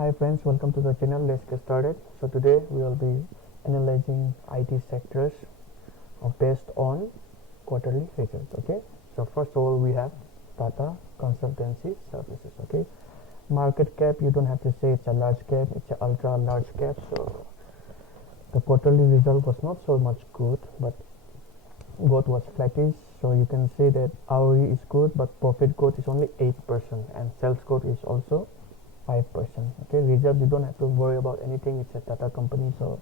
Hi friends, welcome to the channel. Let's get started. So today we will be analyzing IT sectors based on quarterly results. Okay. So first of all we have Tata Consultancy Services. Okay. Market cap, you don't have to say it's a large cap, it's a ultra large cap. So the quarterly result was not so much good, but growth was flattish. So you can say that ROE is good, but profit growth is only 8% and sales growth is also 5%. Okay, reserve you don't have to worry about anything. It's a Tata company, so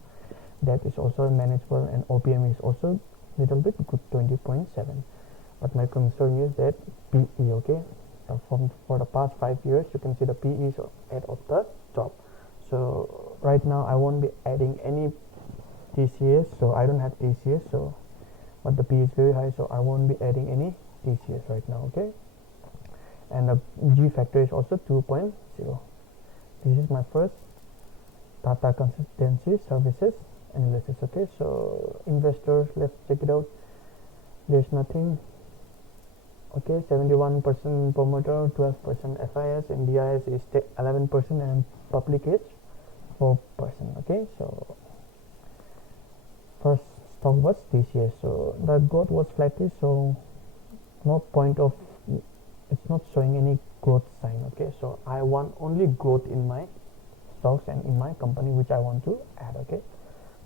that is also manageable, and OPM is also little bit good, 20.7. But my concern is that PE. Okay, for the past 5 years, you can see the PE is at the top. So right now I won't be adding any TCS, so I don't have TCS. So but the PE is very high, so I won't be adding any TCS right now. Okay, and the G factor is also 2.0. This is my first Tata Consultancy Services analysis. Okay, so investors, let's check it out. There's nothing. Okay, 71% promoter, 12% FIS, and DIS is 11%, and public is 4%. Okay, so first stock was TCS, so the growth was flattish, so no point of, it's not showing any growth sign. Okay, so I want only growth in my stocks and in my company which I want to add. Okay,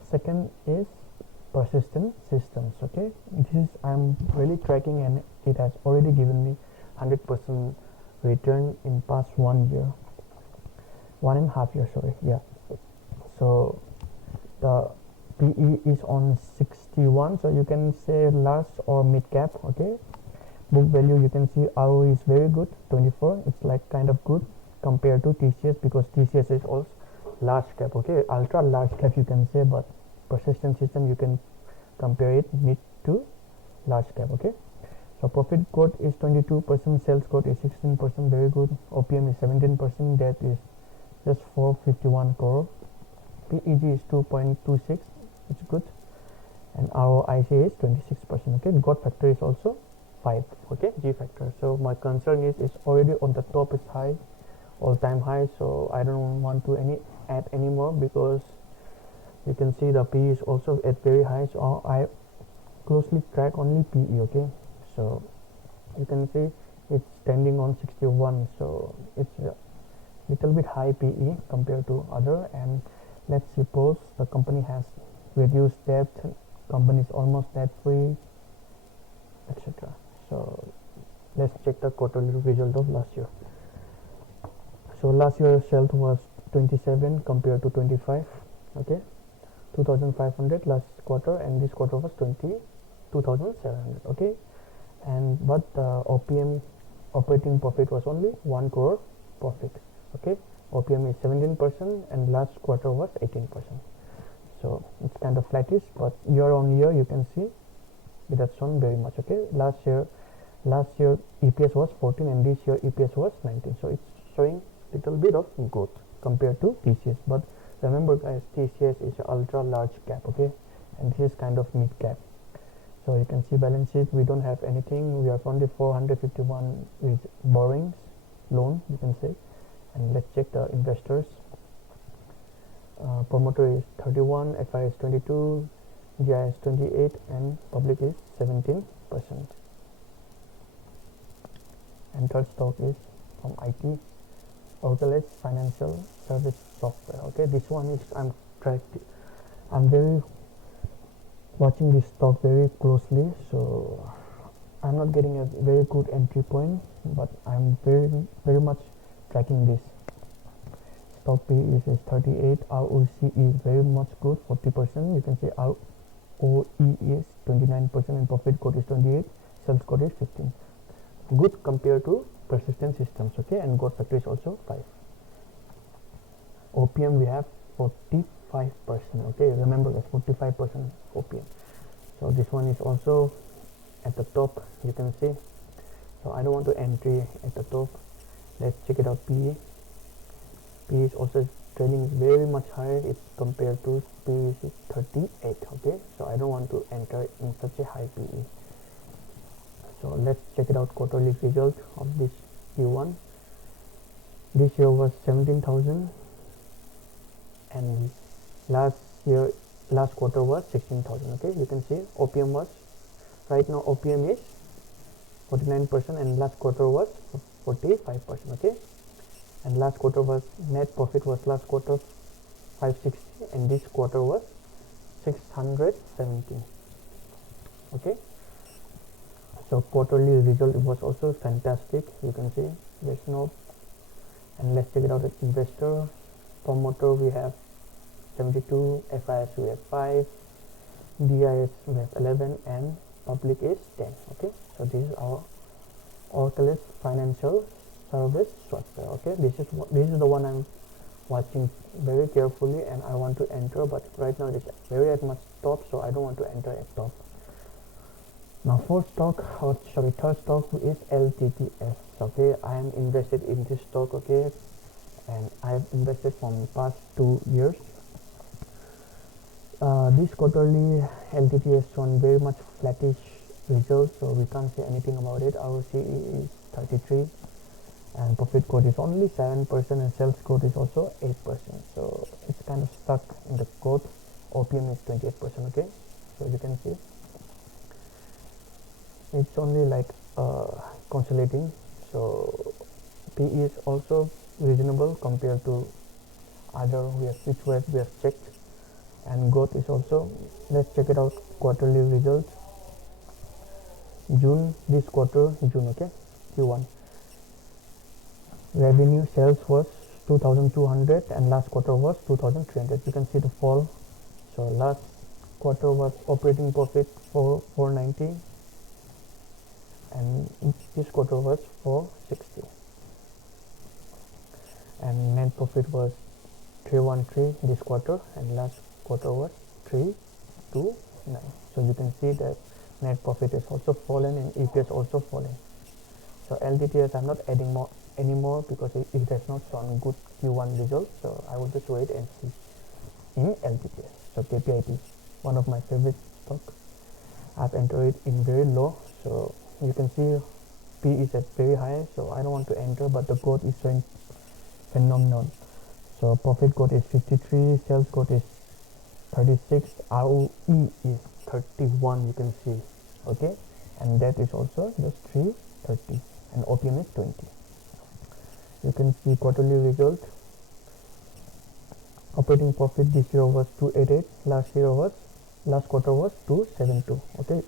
second is Persistent Systems. Okay, this is I'm really tracking, and it has already given me 100% return in past 1 year, 1.5 years, sorry. Yeah, so the PE is on 61, so you can say large or mid cap. Okay, book value, you can see ROE is very good, 24. It's like kind of good compared to TCS, because TCS is also large cap. Okay, ultra large cap you can say, but Persistent System you can compare it mid to large cap. Okay, so profit growth is 22%, sales growth is 16%, very good. OPM is 17%, debt is just 451 crore. PEG is 2.26, it's good, and ROIC is 26%. Okay, growth factor is also 5. Okay, G factor. So my concern is it's already on the top, is high, all-time high, so I don't want to add any more, because you can see the PE is also at very high, so I closely track only PE. Okay, so you can see it's standing on 61, so it's a little bit high PE compared to other. And let's suppose the company has reduced debt, company is almost debt free, etc. So let's check the quarterly result of last year. So last year sales was 27 compared to 25. Okay, 2500 last quarter, and this quarter was 2700. Okay, and but OPM, operating profit, was only 1 crore profit. Okay, OPM is 17%, and last quarter was 18%. So it's kind of flattish, but year on year you can see it has shown very much. Okay, last year EPS was 14, and this year EPS was 19, so it's showing little bit of growth compared to TCS. But remember guys, TCS is an ultra large cap. Okay, and this is kind of mid cap. So you can see balance sheet, we don't have anything, we have only 451 with borrowings, loan you can say. And let's check the investors. Promoter is 31, FI is 22, GI is 28, and public is 17%. And third stock is from IT, Organized Financial Service Software. Okay, this one is I'm very watching this stock very closely, so I'm not getting a very good entry point, but I'm very much tracking this. Stock P is 38, ROC is very much good, 40%. You can see ROE is 29%, and profit growth is 28, sales growth is 15. Good compared to Persistent Systems. Okay, and growth factor is also 5. OPM we have 45%. Okay, remember that's 45% OPM. So this one is also at the top, you can see. So I don't want to entry at the top. Let's check it out. PE is also trading very much higher. It's compared to PE is 38. Okay, so I don't want to enter in such a high PE. So let's check it out, quarterly result of this Q1. This year was 17,000, and last year last quarter was 16,000. Okay, you can see OPM was right now OPM is 49% and last quarter was 45%. Okay, and last quarter was net profit was last quarter 560 and this quarter was 617. Okay, so quarterly result was also fantastic. You can see there's no, and let's check it out. At investor, promoter we have 72, FIS we have 5, DIS we have 11, and public is 10. Okay, so this is our Oracle financial service software. Okay, this is the one I'm watching very carefully and I want to enter, but right now it is very at much top, so I don't want to enter at top. Now third stock is LTTS. Okay, I am invested in this stock. Okay, and I have invested from past 2 years. This quarterly LTTS shown very much flattish results, so we can't say anything about it. Our CE is 33 and profit growth is only 7% and sales growth is also 8%, so it's kind of stuck in the growth. OPM is 28%. Okay, so you can see it's only like consolidating, so PE is also reasonable compared to other which we have checked, and growth is also. Let's check it out. Quarterly results June, this quarter June. Okay, Q1 revenue sales was 2,200 and last quarter was 2,300. You can see the fall. So last quarter was operating profit for 490 and this quarter was 460 and net profit was 313 this quarter and last quarter was 329. So you can see that net profit is also fallen and EPS also fallen. So LTTS I'm not adding more anymore because it has not shown good Q1 results, so I will just wait and see in LTTS. So KPIT, one of my favorite stock, I've entered it in very low, so you can see P is at very high, so I don't want to enter, but the growth is showing phenomenal. So profit growth is 53, sales growth is 36, ROE is 31. You can see. Okay, and that is also just 330 and OPM is 20. You can see quarterly result. Operating profit this year was 288, last quarter was 272. Okay,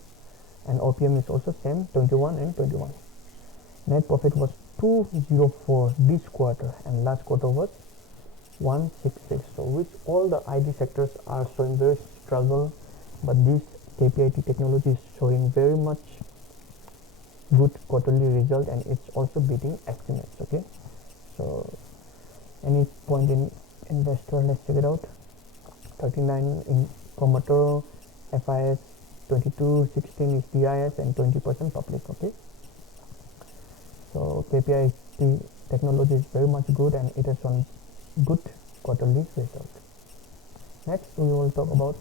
and OPM is also same 21 and 21. Net profit was 204 this quarter and last quarter was 166. So which all the ID sectors are showing very struggle, but this KPIT technology is showing very much good quarterly result and it's also beating estimates. Okay, so any point in investor, let's check it out. 39 in promoter, FIS 22, 16 is DIS and 20% public. Okay, so KPIT technology is very much good and it has shown good quarterly result. Next we will talk about